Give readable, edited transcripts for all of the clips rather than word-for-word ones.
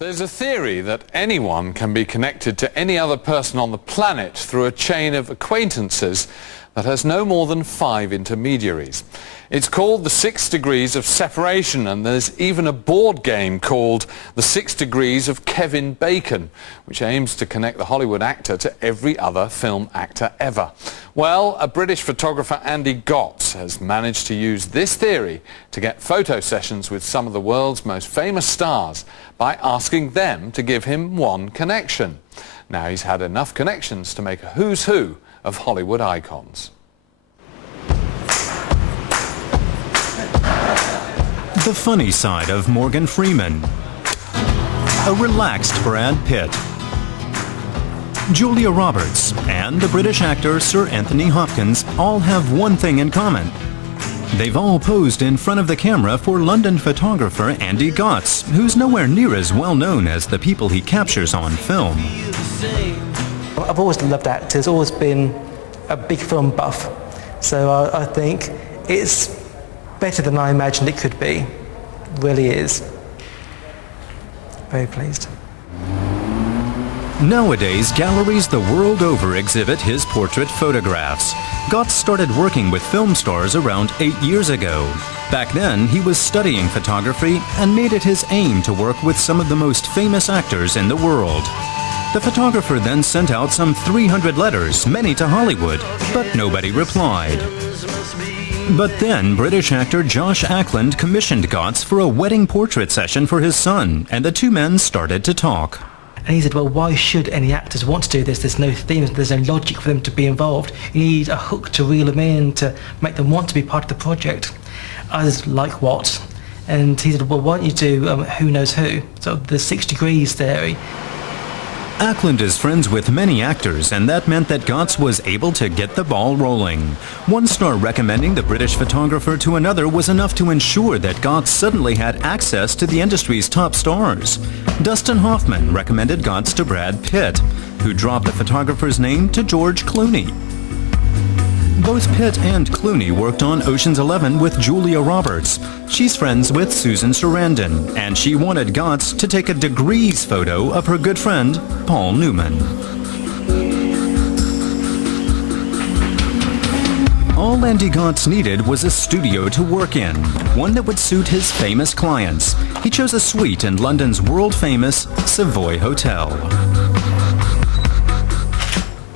There's a theory that anyone can be connected to any other person on the planet through a chain of acquaintances that has no more than 5 intermediaries. It's called the 6 Degrees of Separation, and there's even a board game called the 6 Degrees of Kevin Bacon, which aims to connect the Hollywood actor to every other film actor ever. Well, a British photographer, Andy Gotts, has managed to use this theory to get photo sessions with some of the world's most famous stars by asking them to give him one connection. Now he's had enough connections to make a who's who of Hollywood icons. The funny side of Morgan Freeman. A relaxed Brad Pitt. Julia Roberts and the British actor Sir Anthony Hopkins all have one thing in common. They've all posed in front of the camera for London photographer Andy Gotts, who's nowhere near as well known as the people he captures on film. I've always loved actors, always been a big film buff, so I think it's better than I imagined it could be. It really is. Very pleased. Nowadays, galleries the world over exhibit his portrait photographs. Gotts started working with film stars around 8 years ago. Back then, he was studying photography and made it his aim to work with some of the most famous actors in the world. The photographer then sent out some 300 letters, many to Hollywood, but nobody replied. But then British actor Josh Ackland commissioned Gotts for a wedding portrait session for his son, and the two men started to talk. And he said, well, why should any actors want to do this? There's no theme, there's no logic for them to be involved. You need a hook to reel them in, to make them want to be part of the project. I was like, what? And he said, well, why don't you do who knows who? So the 6 Degrees theory. Ackland is friends with many actors, and that meant that Gotts was able to get the ball rolling. One star recommending the British photographer to another was enough to ensure that Gotts suddenly had access to the industry's top stars. Dustin Hoffman recommended Gotts to Brad Pitt, who dropped the photographer's name to George Clooney. Both Pitt and Clooney worked on Ocean's 11 with Julia Roberts. She's friends with Susan Sarandon, and she wanted Gotts to take a degrees photo of her good friend, Paul Newman. All Andy Gotts needed was a studio to work in, one that would suit his famous clients. He chose a suite in London's world-famous Savoy Hotel.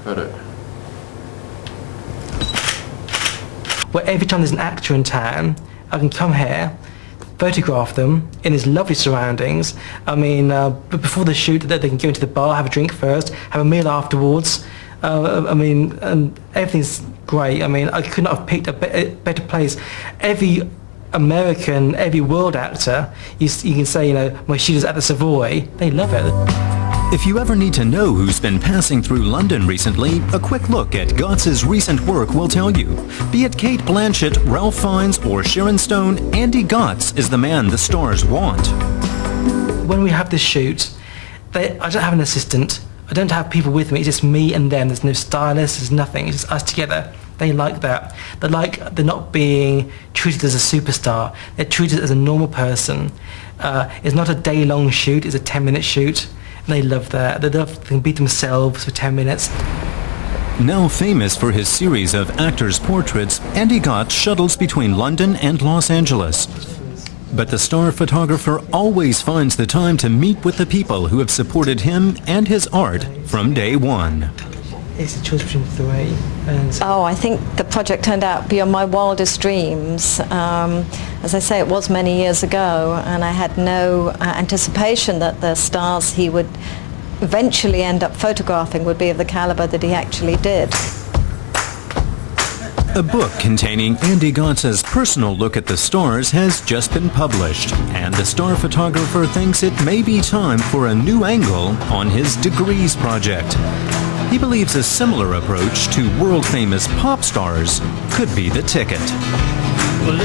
Photo. Where every time there's an actor in town, I can come here, photograph them in his lovely surroundings. I mean, before the shoot, they can go into the bar, have a drink first, have a meal afterwards. And everything's great. I mean, I could not have picked a better place. Every American, every world actor, you can say, when she was at the Savoy, they love it. If you ever need to know who's been passing through London recently, a quick look at Gotts' recent work will tell you. Be it Cate Blanchett, Ralph Fiennes, or Sharon Stone, Andy Gotts is the man the stars want. When we have this shoot, I don't have an assistant. I don't have people with me. It's just me and them. There's no stylist. There's nothing. It's just us together. They like that. They're not being treated as a superstar. They're treated as a normal person. It's not a day-long shoot. It's a 10-minute shoot. They love that. They can be themselves for 10 minutes. Now famous for his series of actors' portraits, Andy Gotts shuttles between London and Los Angeles. But the star photographer always finds the time to meet with the people who have supported him and his art from day one. It's a choice between 3. I think the project turned out beyond my wildest dreams. As I say, it was many years ago, and I had no anticipation that the stars he would eventually end up photographing would be of the caliber that he actually did. A book containing Andy Gotts' personal look at the stars has just been published, and the star photographer thinks it may be time for a new angle on his Degrees project. He believes a similar approach to world-famous pop stars could be the ticket. Well,